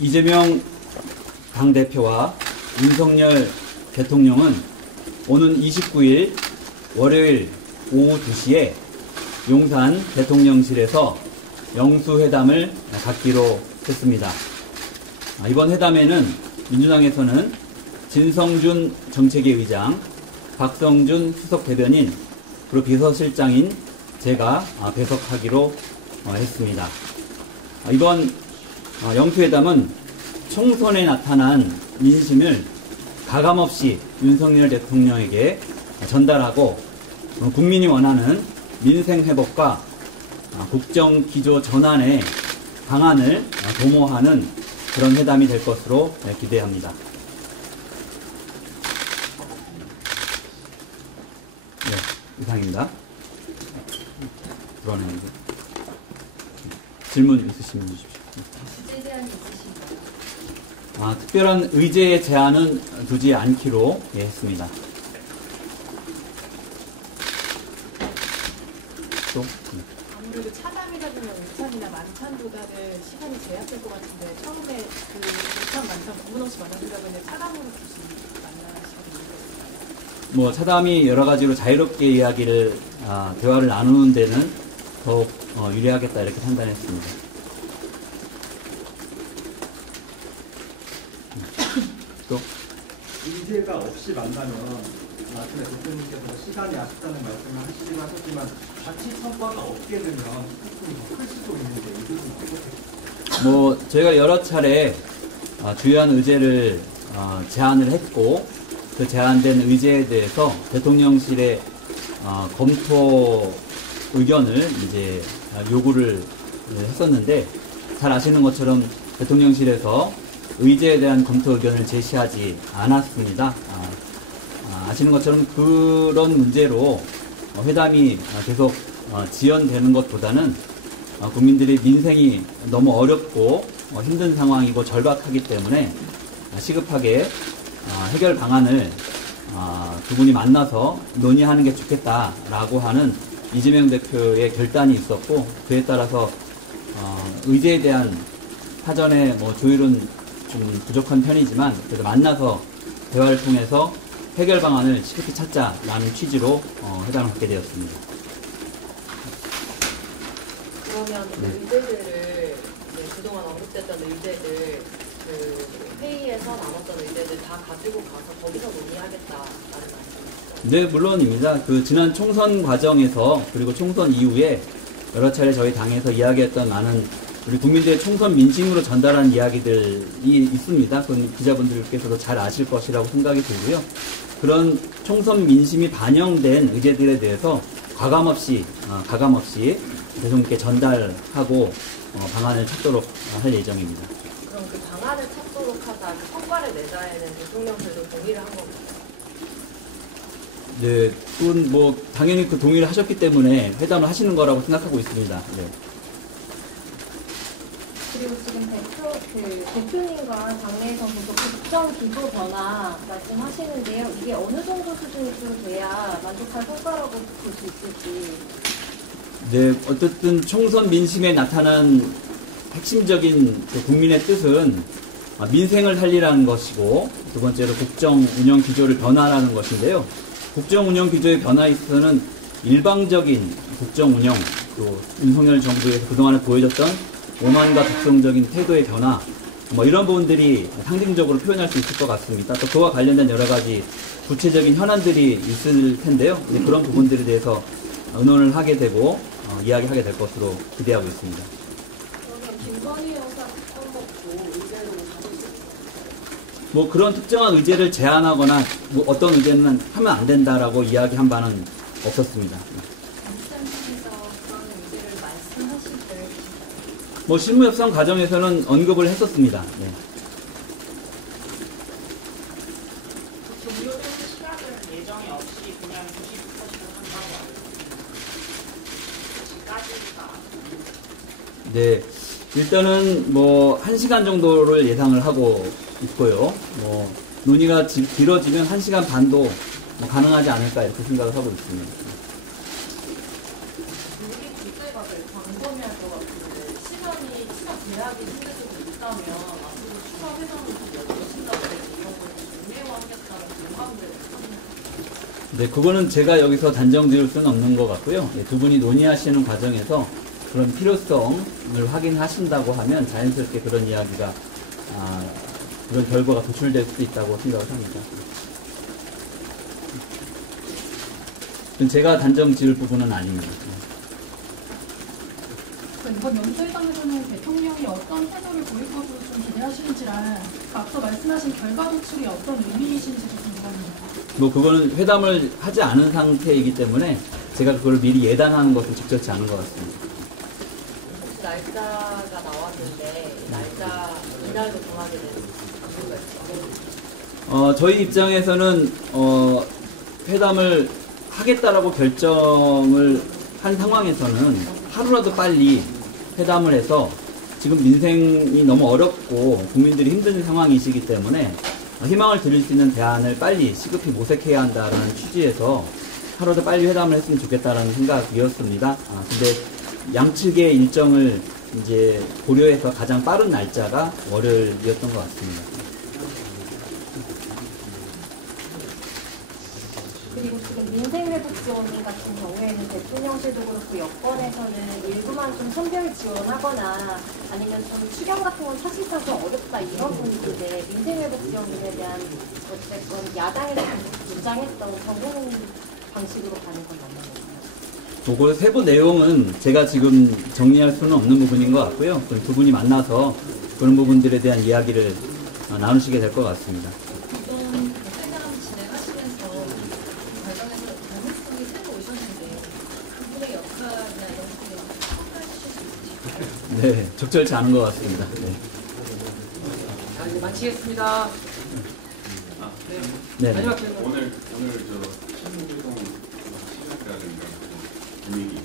이재명 당대표와 윤석열 대통령은 오는 29일 월요일 오후 2시에 용산 대통령실에서 영수회담을 갖기로 했습니다. 이번 회담에는 민주당에서는 진성준 정책위 의장, 박성준 수석 대변인, 그리고 비서실장인 제가 배석하기로 했습니다. 이번 영수회담은 총선에 나타난 민심을 가감없이 윤석열 대통령에게 전달하고 국민이 원하는 민생 회복과 국정 기조 전환의 방안을 도모하는 그런 회담이 될 것으로 기대합니다. 네, 이상입니다. 질문 있으시면 주십시오. 의제 제한이 있으신가요? 특별한 의제 제한은 두지 않기로 했습니다. 또? 아무래도 차담이다 보면 우찬이나 만찬보다는 시간이 제약될 것 같은데 처음에 그 우찬, 만찬 구분 없이 만나주다 보니 차담으로 굳이 만나시는 이유가 있을까요? 차담이 여러 가지로 자유롭게 이야기를 대화를 나누는 데는 더욱 유리하겠다 이렇게 판단했습니다. 또? 의제가 없이 만나면 아침에 대표님께서 시간이 아쉽다는 말씀을 하시긴 하셨지만 자칫 성과가 없게 되면 조금 더 클 수도 있는데 이 부분 어떻게 저희가 여러 차례 주요한 의제를 제안을 했고 그 제안된 의제에 대해서 대통령실의 검토 의견을 이제 요구를 했었는데 잘 아시는 것처럼 대통령실에서 의제에 대한 검토 의견을 제시하지 않았습니다. 아시는 것처럼 그런 문제로 회담이 계속 지연되는 것보다는 국민들의 민생이 너무 어렵고 힘든 상황이고 절박하기 때문에 시급하게 해결 방안을 두 분이 만나서 논의하는 게 좋겠다라고 하는 이재명 대표의 결단이 있었고 그에 따라서 의제에 대한 사전에 조율은 좀 부족한 편이지만 그래도 만나서 대화를 통해서 해결 방안을 시급히 찾자라는 취지로 회담을 갖게 되었습니다. 그러면 그 의제들을 그동안 언급됐던 의제들 그 회의에서 남았던 의제들 다 가지고 가서 거기서 논의하겠다라는 말씀이시죠? 네, 물론입니다. 지난 총선 과정에서 그리고 총선 이후에 여러 차례 저희 당에서 이야기했던 많은 우리 국민들의 총선 민심으로 전달한 이야기들이 있습니다. 그건 기자분들께서도 잘 아실 것이라고 생각이 들고요. 그런 총선 민심이 반영된 의제들에 대해서 가감없이 대통령께 전달하고 방안을 찾도록 할 예정입니다. 그럼 그 방안을 찾도록 하자, 그 성과를 내자에는 대통령실도 동의를 한 건가요? 네, 그건 당연히 그 동의를 하셨기 때문에 회담을 하시는 거라고 생각하고 있습니다. 네. 그리고 지금 대표님과 당내에서 계속 국정 기조 변화 말씀하시는데요. 이게 어느 정도 수준으로 돼야 만족할 성과라고 볼 수 있을지. 네, 어쨌든 총선 민심에 나타난 핵심적인 국민의 뜻은 민생을 살리라는 것이고 두 번째로 국정 운영 기조를 변화라는 것인데요. 국정 운영 기조의 변화에 있어서는 일방적인 국정 운영, 또 윤석열 정부에서 그동안에 보여줬던 오만과 독성적인 태도의 변화, 이런 부분들이 상징적으로 표현할 수 있을 것 같습니다. 또 그와 관련된 여러 가지 구체적인 현안들이 있을 텐데요. 그런 부분들에 대해서 의논을 하게 되고 이야기하게 될 것으로 기대하고 있습니다. 그러면 김건희 여사 선거도 의제로 가질 수 있을까요? 그런 특정한 의제를 제안하거나 어떤 의제는 하면 안 된다라고 이야기한 바는 없었습니다. 단체에서 그런 의제를 말씀하실 때 실무 협상 과정에서는 언급을 했었습니다. 네. 종료되는 시각은 예정이 없이 그냥 90%씩은 한다고 알고 있습니다. 지금까지가 네, 일단은 1시간 정도를 예상을 하고 있고요. 논의가 길어지면 1시간 반도 가능하지 않을까 이렇게 생각을 하고 있습니다. 국제가 되게 광범위할 것 같은데 시간 제약이 생길 수도 있다면 앞으로 네, 그거는 제가 여기서 단정 지을 수는 없는 것 같고요. 예, 두 분이 논의하시는 과정에서 그런 필요성을 확인하신다고 하면 자연스럽게 그런 이야기가, 그런 결과가 도출될 수도 있다고 생각을 합니다. 제가 단정 지을 부분은 아닙니다. 이번 연설장에서는 대통령이 어떤 태도를 보일 것으로 좀 기대하시는지랑 앞서 말씀하신 결과 도출이 어떤 의미이신지도 궁금합니다. 뭐 그거는 회담을 하지 않은 상태이기 때문에 제가 그걸 미리 예단하는 것은 적절치 않은 것 같습니다. 혹시 날짜가 나왔는데 이날도 정하게 되는 이유가 있어요? 저희 입장에서는 회담을 하겠다라고 결정을 한 상황에서는 하루라도 빨리 회담을 해서 지금 민생이 너무 어렵고 국민들이 힘든 상황이시기 때문에 희망을 드릴 수 있는 대안을 빨리 시급히 모색해야 한다라는 취지에서 하루라도 빨리 회담을 했으면 좋겠다라는 생각이었습니다. 근데 양측의 일정을 이제 고려해서 가장 빠른 날짜가 월요일이었던 것 같습니다. 그리고 지금 민생회복지원 같은 경우에는 대통령실도 그렇고 여권에서는 일부만 좀 선별 지원하거나 아니면 좀 추경 같은 건 사실상 좀 어렵다 이런 분위기인데 민생회복지원에 대한 어쨌건 야당에서 주장했던 적용 방식으로 가는 건 맞나요? 그 세부 내용은 제가 지금 정리할 수는 없는 부분인 것 같고요. 두 분이 만나서 그런 부분들에 대한 이야기를 나누시게 될 것 같습니다. 네, 적절치 않은 것 같습니다. 네. 자, 이제 마치겠습니다. 네. 마지막 질문. 오늘 저 신유동 시작이라든가 분위기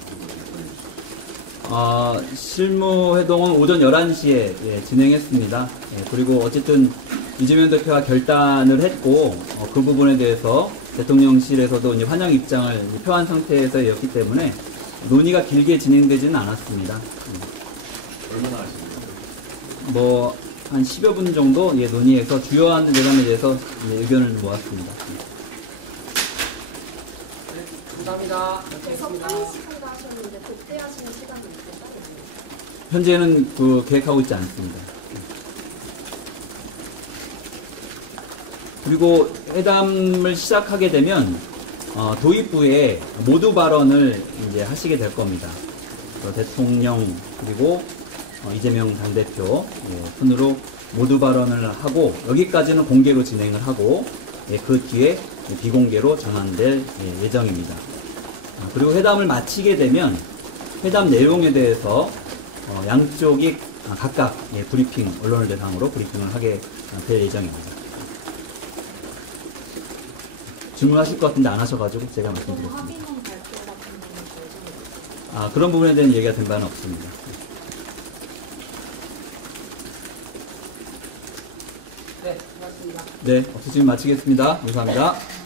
실무회동은 오전 11시에 진행했습니다. 그리고 어쨌든 이재명 대표가 결단을 했고 그 부분에 대해서 대통령실에서도 이제 환영 입장을 표한 상태에서였기 때문에 논의가 길게 진행되지는 않았습니다. 얼마나 하십니까? 뭐 한 10여 분 정도 논의해서 주요한 내용에 대해서 의견을 모았습니다. 네, 감사합니다. 그래서 마치겠습니다. 파는 시간도 하셨는데 복대하시는 시간도 있겠다. 현재는 계획하고 있지 않습니다. 그리고 회담을 시작하게 되면 도입부에 모두 발언을 이제 하시게 될 겁니다. 대통령 그리고 이재명 당대표 순으로 모두 발언을 하고 여기까지는 공개로 진행을 하고 그 뒤에 비공개로 전환될 예정입니다. 그리고 회담을 마치게 되면 회담 내용에 대해서 양쪽이 각각 브리핑, 언론을 대상으로 브리핑을 하게 될 예정입니다. 질문하실 것 같은데 안 하셔가지고 제가 말씀드렸습니다. 합의문 발표 같은 부분은 그런 부분에 대한 얘기가 된 바는 없습니다. 네, 고맙습니다. 네, 없으시면 마치겠습니다. 감사합니다.